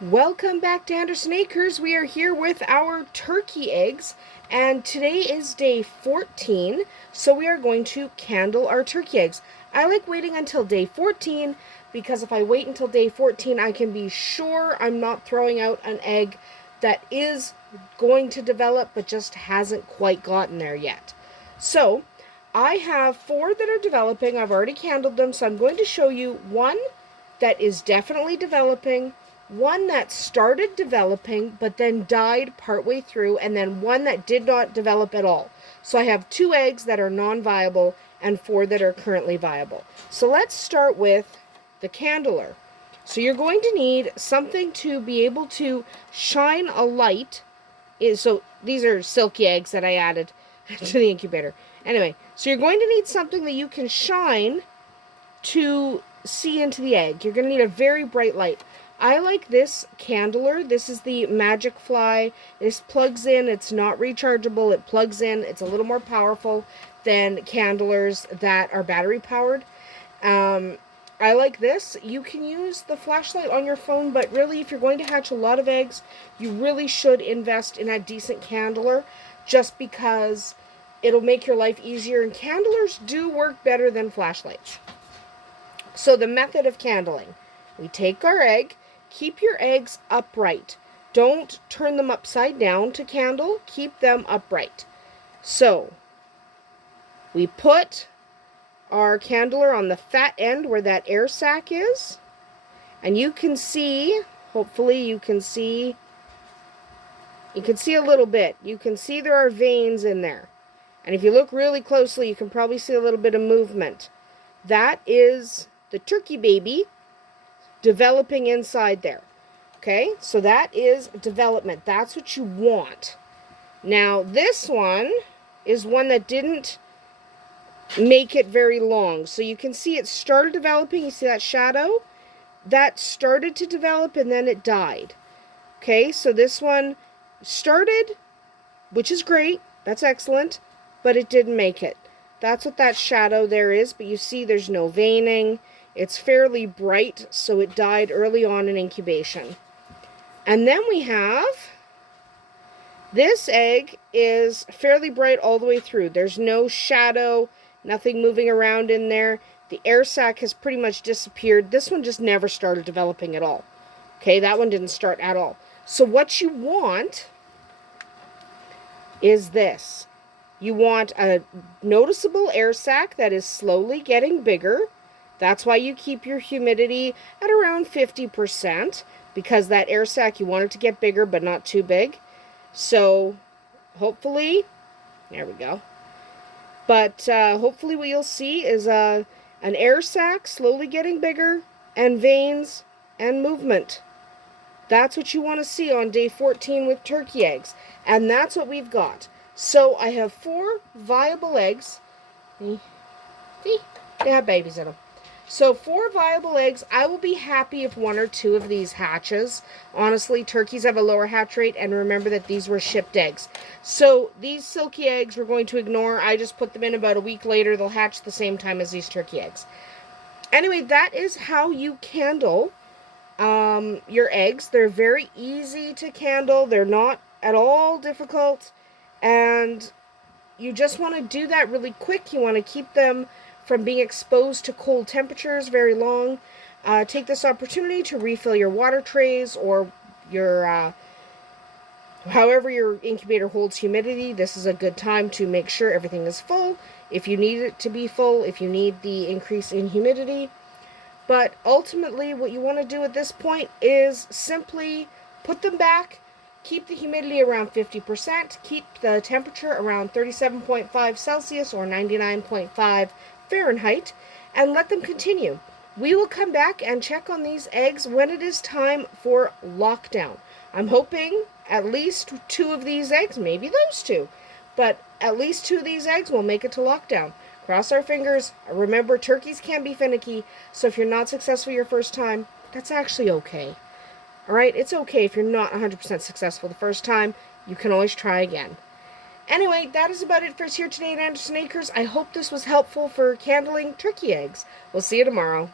Welcome back to Andersen Acres. We are here with our turkey eggs, and today is day 14, so we are going to candle our turkey eggs. I like waiting until day 14 because if I wait until day 14, I can be sure I'm not throwing out an egg that is going to develop but just hasn't quite gotten there yet. So, I have 4 that are developing. I've already candled them, so I'm going to show you one that is definitely developing, one that started developing but then died partway through, and then one that did not develop at all. So I have 2 eggs that are non-viable and 4 that are currently viable. So let's start with the candler. So you're going to need something to be able to shine a light. So these are silky eggs that I added to the incubator. Anyway, so you're going to need something that you can shine to see into the egg. You're going to need a very bright light. I like this candler. This is the Magic Fly. This plugs in. It's not rechargeable. It plugs in. It's a little more powerful than candlers that are battery powered. I like this. You can use the flashlight on your phone, but really if you're going to hatch a lot of eggs, you really should invest in a decent candler just because it'll make your life easier, and candlers do work better than flashlights. So the method of candling. We take our egg. Keep your eggs upright. Don't turn them upside down to candle. Keep them upright. So we put our candler on the fat end where that air sac is. And you can see, hopefully you can see a little bit. You can see there are veins in there. And if you look really closely, you can probably see a little bit of movement. That is the turkey baby developing inside there. Okay, so that is development. That's what you want. Now, this one is one that didn't make it very long. So you can see it started developing. You see that shadow? That started to develop and then it died. Okay, so this one started, which is great. That's excellent, but it didn't make it. That's what that shadow there is, but you see there's no veining. It's fairly bright, so it died early on in incubation. And then we have, this egg is fairly bright all the way through. There's no shadow, nothing moving around in there. The air sac has pretty much disappeared. This one just never started developing at all. Okay, that one didn't start at all. So what you want is this. You want a noticeable air sac that is slowly getting bigger. That's why you keep your humidity at around 50%, because that air sac, you want it to get bigger, but not too big. So hopefully, there we go. But hopefully what you'll see is an air sac slowly getting bigger, and veins and movement. That's what you want to see on day 14 with turkey eggs. And that's what we've got. So I have 4 viable eggs. See? They have babies in them. So 4 viable eggs. I will be happy if 1 or 2 of these hatches. Honestly, turkeys have a lower hatch rate, and remember that these were shipped eggs. So these silky eggs we're going to ignore. I just put them in about a week later. They'll hatch the same time as these turkey eggs. Anyway, that is how you candle your eggs. They're very easy to candle. They're not at all difficult. And you just want to do that really quick. You want to keep them from being exposed to cold temperatures very long. Take this opportunity to refill your water trays or your however your incubator holds humidity. This is a good time to make sure everything is full. If you need it to be full, if you need the increase in humidity. But ultimately, what you want to do at this point is simply put them back. Keep the humidity around 50%. Keep the temperature around 37.5 Celsius or 99.5 Fahrenheit, and let them continue. We will come back and check on these eggs when it is time for lockdown. I'm hoping at least 2 of these eggs, maybe those 2, but at least 2 of these eggs will make it to lockdown. Cross our fingers. Remember, turkeys can be finicky, so if you're not successful your first time, that's actually okay. Alright, it's okay if you're not 100% successful the first time. You can always try again. Anyway, that is about it for us here today at Andersen Acres. I hope this was helpful for candling turkey eggs. We'll see you tomorrow.